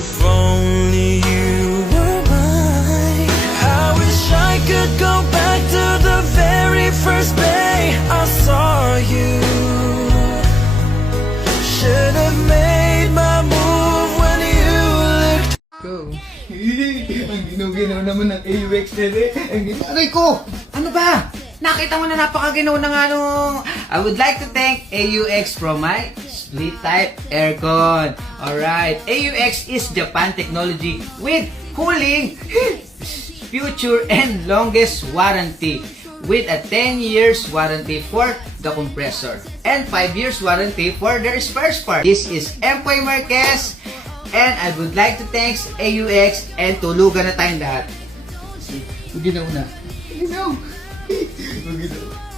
If only you were mine. I wish I could go back to the very first day I saw you. Should have made my move when you looked. Go. Ang ginaw-ginaw naman ng AUX na rin. Ang ginaw. Aray ko! Ano ba? Nakita mo na napakaginaw ng ano. I would like to thank AUX from my split type aircon. Alright. AUX is Japan technology with cooling, future and longest warranty. With a 10 years warranty for the compressor and 5 years warranty for the spare part. This is Empoy Marquez and I would like to thank AUX and tulugan na tayong lahat. Ginaw na. Ginaw. Ginaw.